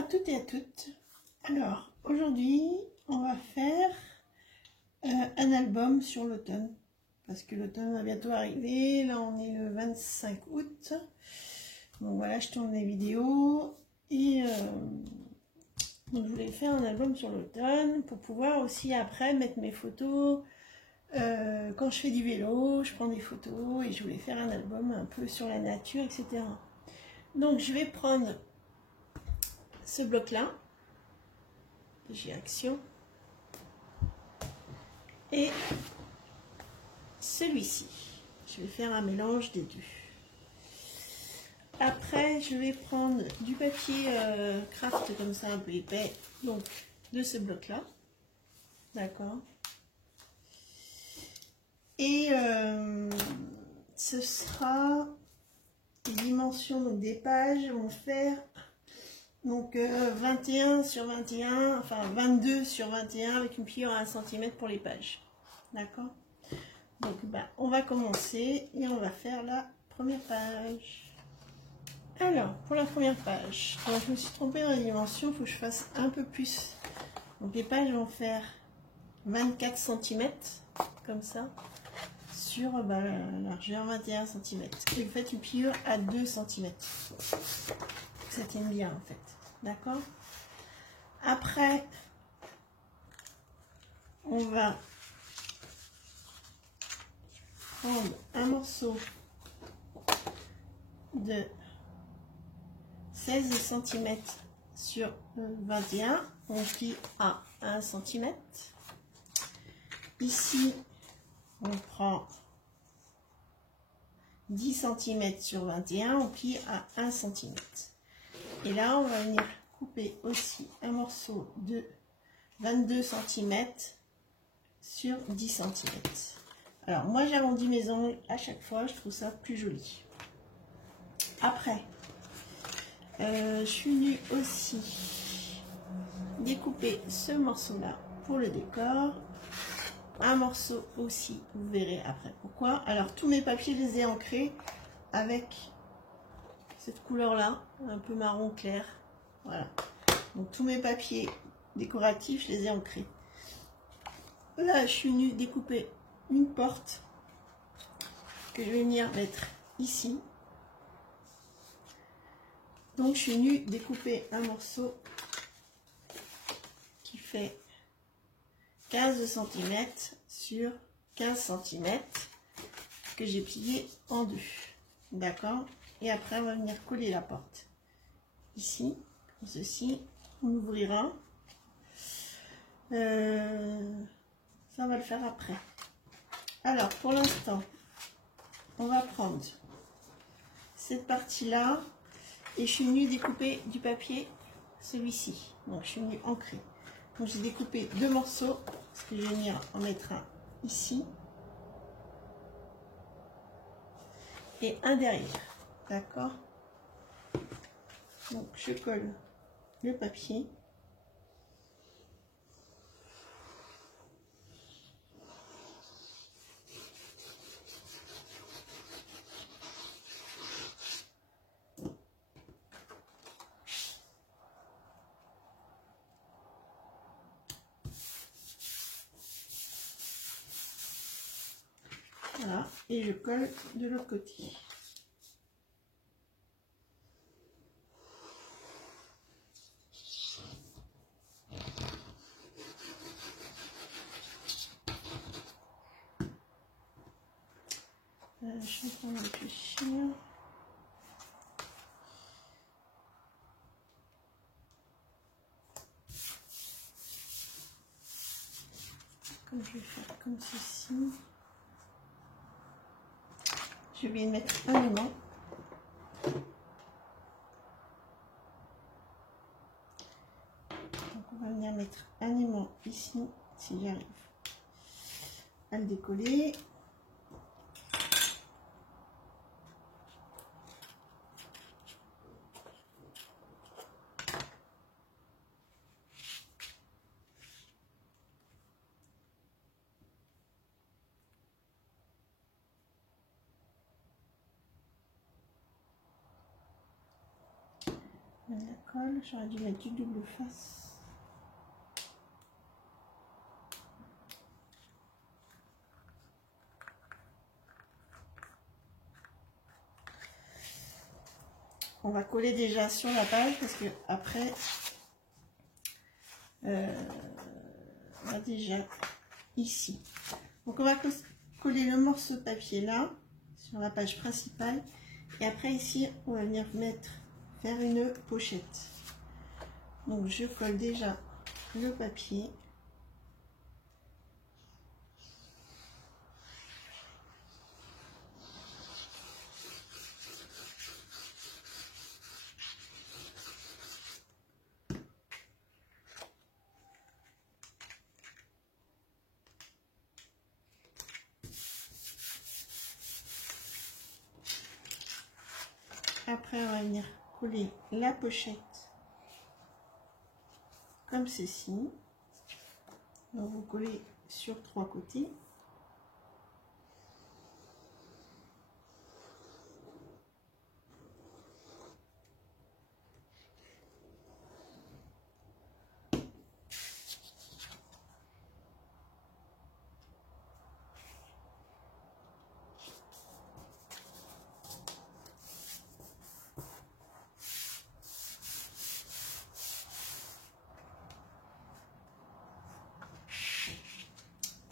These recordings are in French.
à toutes et à toutes. Alors, aujourd'hui, on va faire un album sur l'automne. Parce que l'automne va bientôt arriver. Là, on est le 25 août. Donc voilà, je tourne les vidéos. Et donc, je voulais faire un album sur l'automne pour pouvoir aussi après mettre mes photos. Quand je fais du vélo, je prends des photos et je voulais faire un album un peu sur la nature, etc. Donc, je vais prendre ce bloc-là. J'ai Action. Et celui-ci. Je vais faire un mélange des deux. Après, je vais prendre du papier craft comme ça, un peu épais, donc de ce bloc-là. D'accord. Et ce sera les dimensions donc, des pages vont faire donc 21 sur 21, enfin 22 sur 21 avec une pliure à 1 cm pour les pages. D'accord. Donc on va commencer et on va faire la première page. Alors, pour la première page, je me suis trompée dans la dimension, il faut que je fasse un peu plus. Donc les pages vont faire 24 cm, comme ça, sur la largeur 21 cm. Et vous faites une pliure à 2 cm. Ça tient bien en fait. D'accord. Après, on va prendre un morceau de 16 cm sur 21, on plie à 1 cm. Ici, on prend 10 cm sur 21, on plie à 1 cm. Et là, on va venir couper aussi un morceau de 22 cm sur 10 cm. Alors, moi, j'arrondis mes ongles à chaque fois, je trouve ça plus joli. Après, je suis venue aussi découper ce morceau-là pour le décor. Un morceau aussi, vous verrez après pourquoi. Alors, tous mes papiers, je les ai ancrés avec cette couleur-là, un peu marron clair. Voilà. Donc, tous mes papiers décoratifs, je les ai ancrés. Là, je suis venue découper une porte que je vais venir mettre ici. Donc, je suis venue découper un morceau qui fait 15 cm sur 15 cm que j'ai plié en deux. D'accord. Et après, on va venir coller la porte. Ici, comme ceci, on ouvrira. Ça, on va le faire après. Alors, pour l'instant, on va prendre cette partie-là. Et je suis venue découper du papier, celui-ci. Donc, je suis venue ancrer. Donc, j'ai découpé deux morceaux. Parce que je vais venir en mettre un ici. Et un derrière. D'accord. Donc, je colle le papier. Voilà, et je colle de l'autre côté. Je suis en train de réfléchir. Comme je vais faire comme ceci. Je vais mettre un aimant. Donc on va venir mettre un aimant ici, si j'arrive à le décoller. La colle, j'aurais dû mettre du double face. On va coller déjà sur la page parce que après, on va déjà ici. Donc on va coller le morceau de papier là sur la page principale et après ici on va venir faire une pochette. Donc je colle déjà le papier. Après, on va venir coller la pochette comme ceci. Donc, vous collez sur 3 côtés.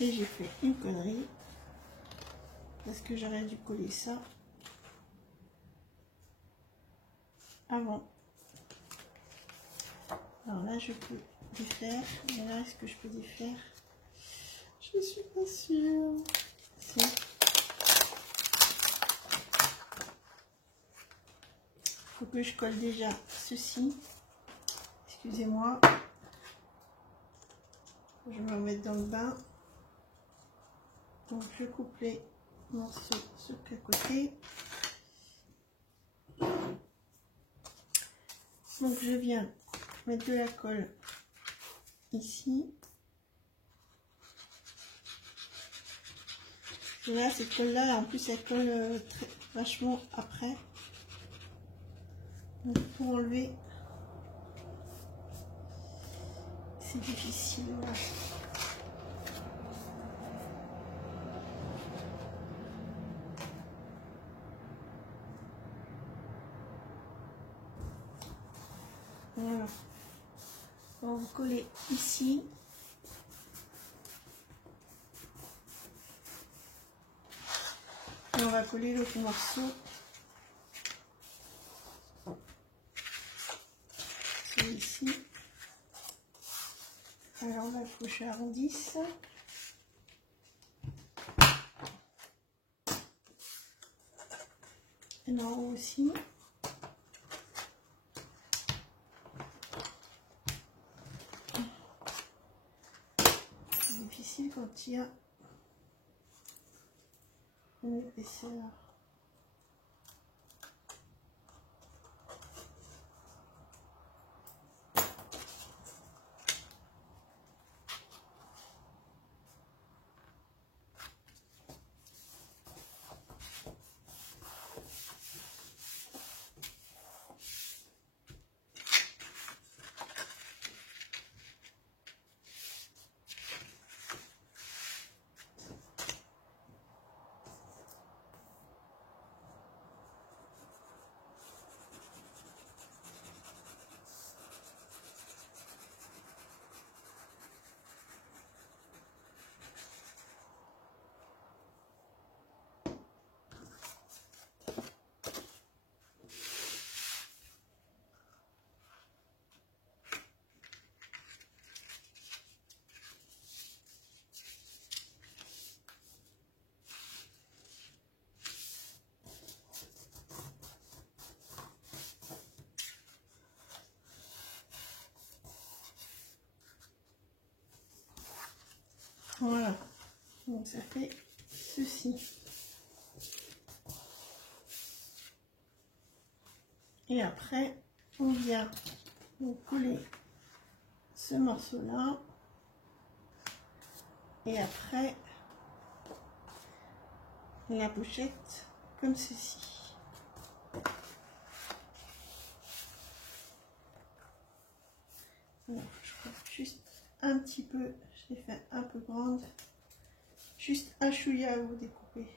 Et j'ai fait une connerie parce que j'aurais dû coller ça avant. Alors là je peux défaire, mais là est-ce que je peux défaire? Je suis pas sûre. Si. Faut que je colle déjà ceci. Excusez-moi. Je vais me remettre dans le bain. Donc je coupe les morceaux sur le côté. Donc je viens mettre de la colle ici. Et là cette colle là, en plus elle colle vachement après. Donc pour enlever, c'est difficile. Voilà. On va coller ici. Et on va coller l'autre morceau. Celui-ci. Alors là, il faut que je arrondisse. Et en haut aussi. C'est difficile quand il y a une épaisseur. Voilà, donc ça fait ceci. Et après, on vient coller ce morceau-là. Et après, la pochette comme ceci. Alors, je coupe juste un petit peu, je l'ai fait un peu grande, juste un chouïa où découper.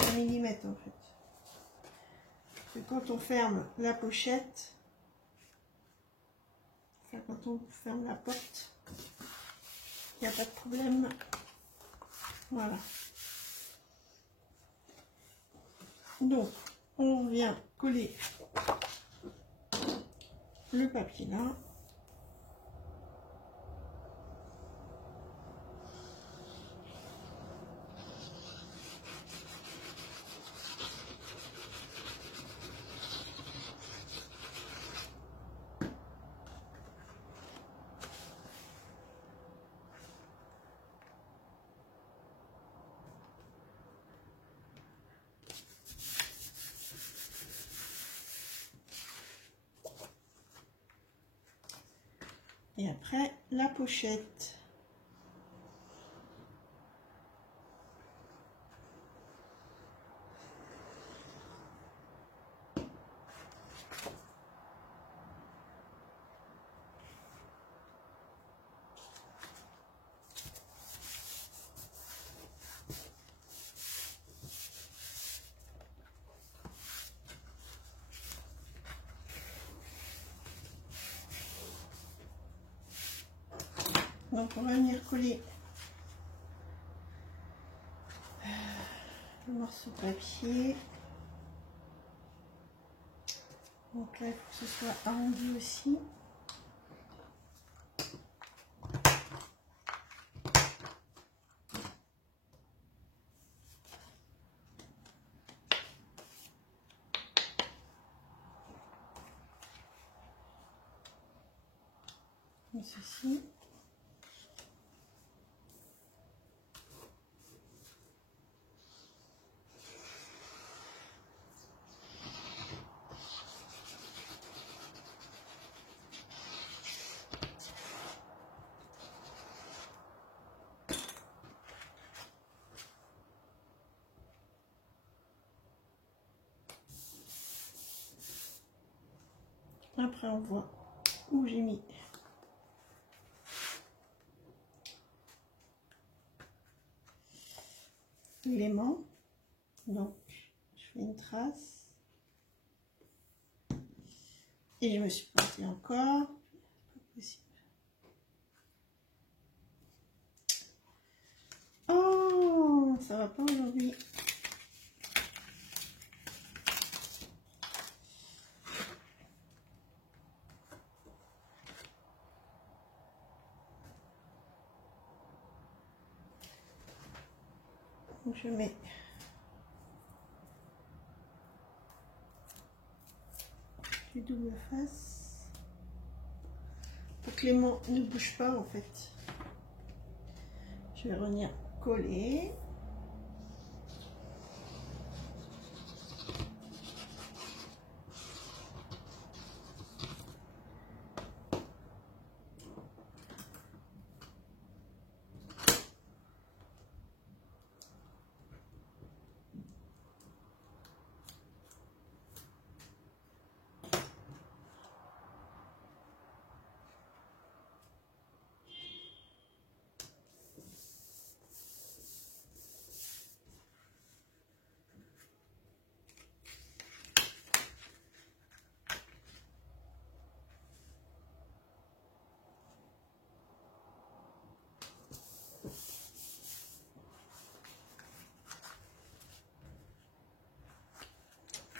1 millimètre en fait. Et quand on ferme la pochette, enfin quand on ferme la porte, il n'y a pas de problème. Voilà. Donc, on vient coller le papier là. Et après, la pochette. Donc on va venir coller le morceau de papier. Donc là il faut que ce soit arrondi aussi. Comme ceci. Après on voit où j'ai mis l'élément. Donc je fais une trace. Et je me suis plantée encore. Pas possible. Oh, ça va pas aujourd'hui. Donc je mets du double face pour que l'élément ne bouge pas en fait. Je vais venir coller.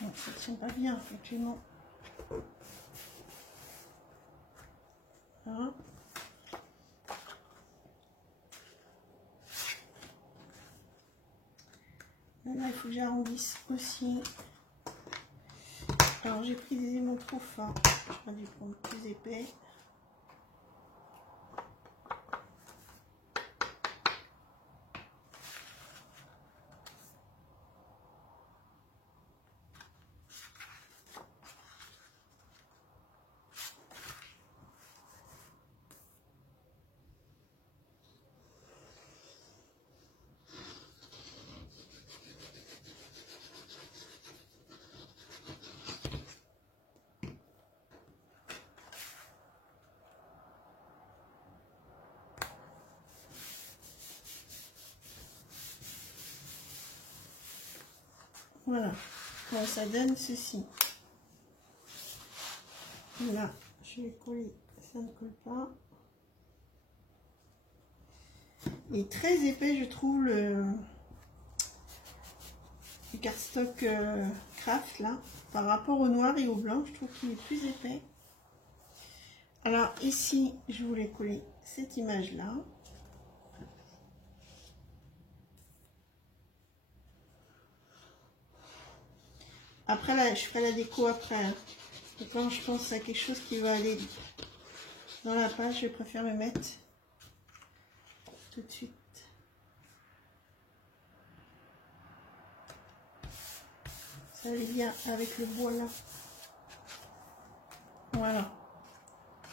Bon, ça ne tient pas bien, effectivement. Voilà. Là, il faut que j'arrondisse aussi. Alors, j'ai pris des éléments trop fins. J'aurais dû prendre plus épais. Voilà, bon, ça donne ceci. Là, je vais coller, ça ne colle pas. Il est très épais, je trouve, le cardstock craft là. Par rapport au noir et au blanc, je trouve qu'il est plus épais. Alors ici, je voulais coller cette image là. Après là, je ferai la déco après. Hein. Et quand je pense à quelque chose qui va aller dans la page, je préfère me mettre tout de suite. Ça allait bien avec le bois là. Voilà.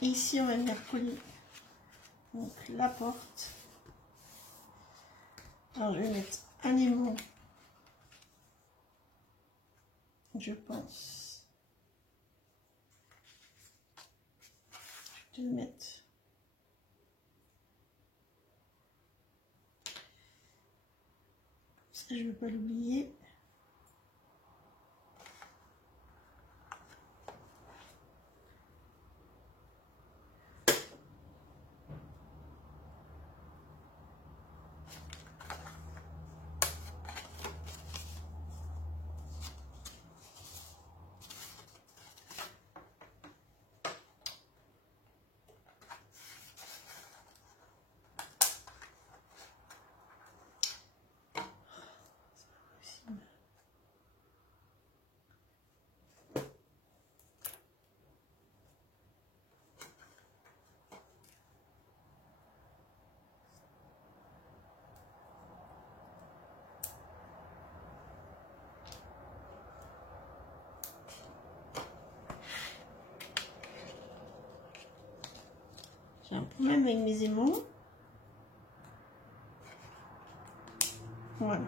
Et ici, on va venir coller donc la porte. Alors, je vais mettre un aimant. Je pense. Je vais le mettre. Ça, je ne veux pas l'oublier. J'ai un problème avec mes aimants. Voilà.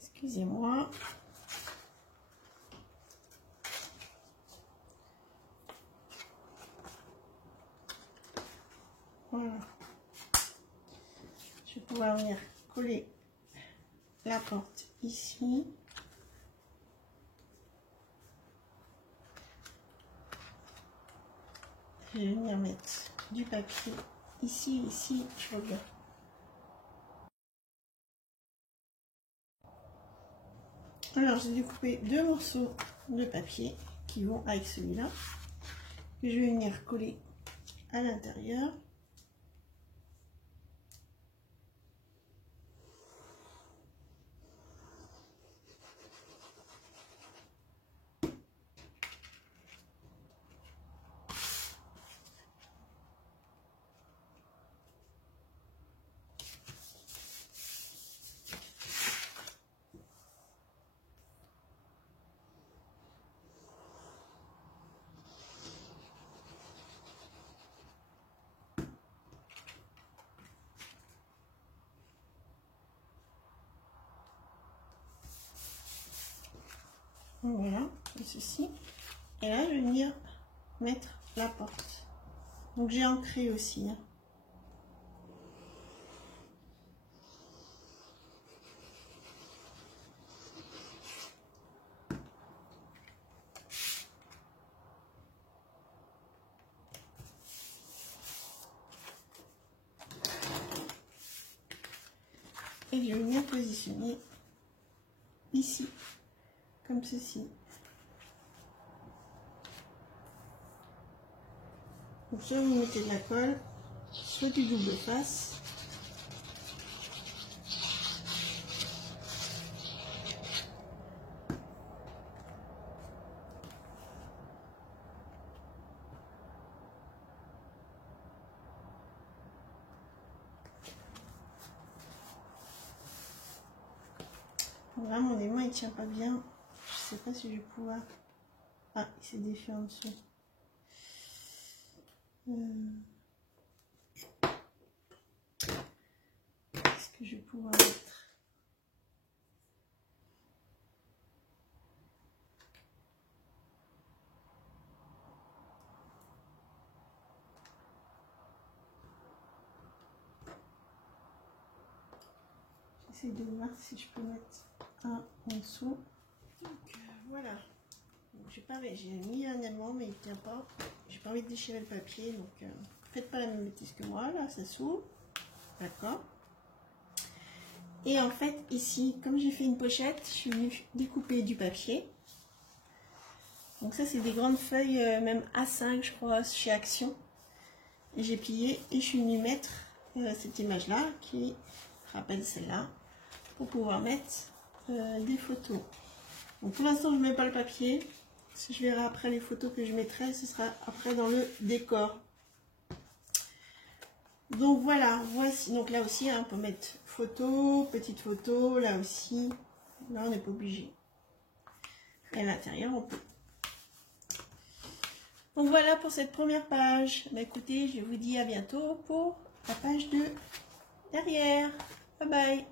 Excusez-moi. Voilà. Je vais pouvoir venir coller la porte ici. Je vais venir mettre du papier ici, ici, je vois bien. Alors, j'ai découpé deux morceaux de papier qui vont avec celui-là. Que je vais venir coller à l'intérieur. Voilà, comme ceci. Et là, je vais venir mettre la porte. Donc, j'ai ancré aussi. Hein. Et je vais venir positionner ici, comme ceci. Donc, soit vous mettez de la colle, soit du double face. Là, mon aimant, il tient pas bien. Je sais pas si je vais pouvoir... Ah, il s'est défait en dessous. Est-ce que je vais pouvoir mettre... J'essaie de voir si je peux mettre un en dessous. Donc voilà. J'ai mis un aimant mais il ne tient pas. J'ai pas envie de déchirer le papier, donc faites pas la même bêtise que moi, là ça s'ouvre. D'accord. Et en fait ici, comme j'ai fait une pochette, je suis venue découper du papier. Donc ça c'est des grandes feuilles, même A5 je crois, chez Action. J'ai plié et je suis venue mettre cette image là qui rappelle celle-là pour pouvoir mettre des photos. Donc pour l'instant je ne mets pas le papier. Si je verrai après les photos que je mettrai, ce sera après dans le décor. Donc voilà, voici. Donc là aussi hein, on peut mettre photo, petite photo, là aussi. Là on n'est pas obligé. Et à l'intérieur on peut. Donc voilà pour cette première page. Bah, écoutez, je vous dis à bientôt pour la page 2 derrière. Bye bye.